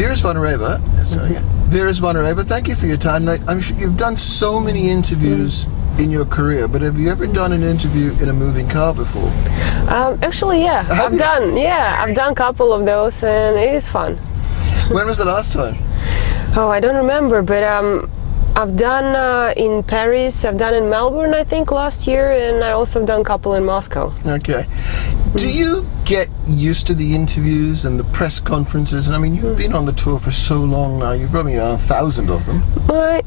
Vera Zvonareva, thank you for your time. I'm sure you've done so many interviews in your career, but have you ever done an interview in a moving car before? Actually, yeah, I've done a couple of those, and it is fun. When was the last time? Oh, I don't remember, but I've done in Paris, I've done in Melbourne, I think, last year, and I also done a couple in Moscow. Okay. Do you get used to the interviews and the press conferences? And I mean, you've been on the tour for so long now, you've probably done 1,000 of them.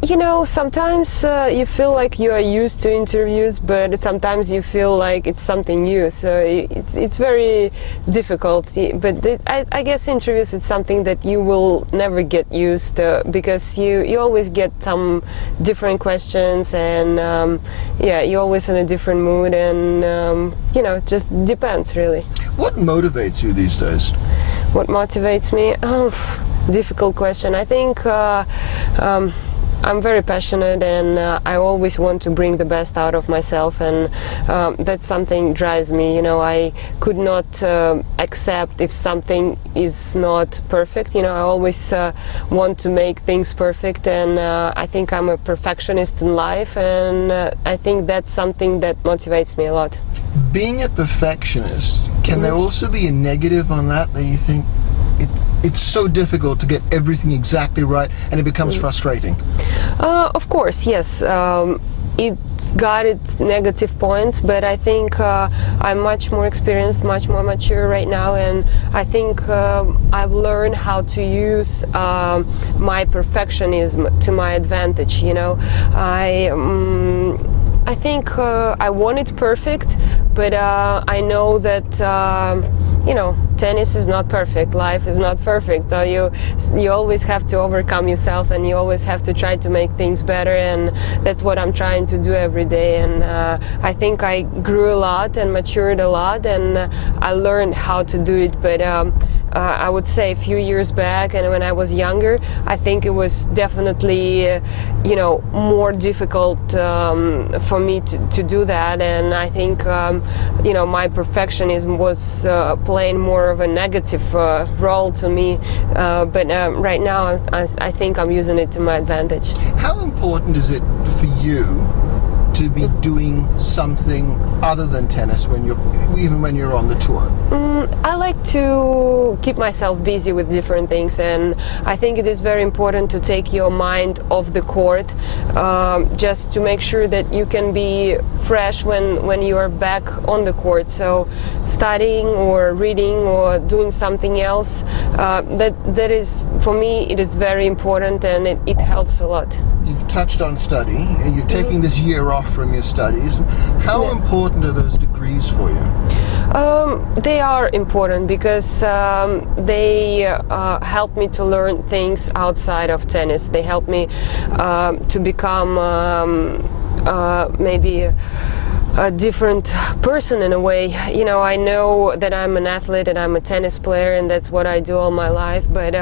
You know, sometimes you feel like you are used to interviews, but sometimes you feel like it's something new, so it's very difficult. But I guess interviews is something that you will never get used to, because you always get some different questions, and yeah, you're always in a different mood, and you know, it just depends really. What motivates you these days? What motivates me? Oh, difficult question. I think I'm very passionate, and I always want to bring the best out of myself, and that's something drives me. You know, I could not accept if something is not perfect. You know, I always want to make things perfect, and I think I'm a perfectionist in life, and I think that's something that motivates me a lot. Being a perfectionist, can there also be a negative on that you think it's so difficult to get everything exactly right and it becomes frustrating? Of course, yes. It's got its negative points, but I think I'm much more experienced, much more mature right now, and I think I've learned how to use my perfectionism to my advantage. You know, I think I want it perfect, but I know that you know, tennis is not perfect, life is not perfect, so you always have to overcome yourself, and you always have to try to make things better, and that's what I'm trying to do every day. And I think I grew a lot and matured a lot, and I learned how to do it. But I would say a few years back, and when I was younger, I think it was definitely you know, more difficult for me to do that, and I think you know, my perfectionism was playing more of a negative role to me, but right now I think I'm using it to my advantage. How important is it for you to be doing something other than tennis even when you're on the tour? I like to keep myself busy with different things, and I think it is very important to take your mind off the court, just to make sure that you can be fresh when you are back on the court. So studying or reading or doing something else, that is, for me, it is very important, and it helps a lot. You've touched on study. You're taking this year off from your studies. How important are those degrees for you? They are important because they help me to learn things outside of tennis. They help me to become maybe a different person in a way. You know, I know that I'm an athlete and I'm a tennis player, and that's what I do all my life, but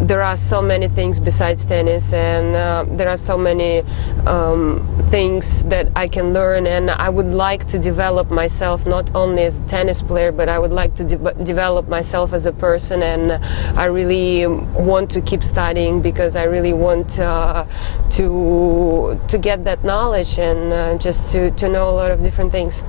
there are so many things besides tennis, and there are so many things that I can learn, and I would like to develop myself not only as a tennis player, but I would like to develop myself as a person, and I really want to keep studying because I really want to get that knowledge and just to know a lot of different things.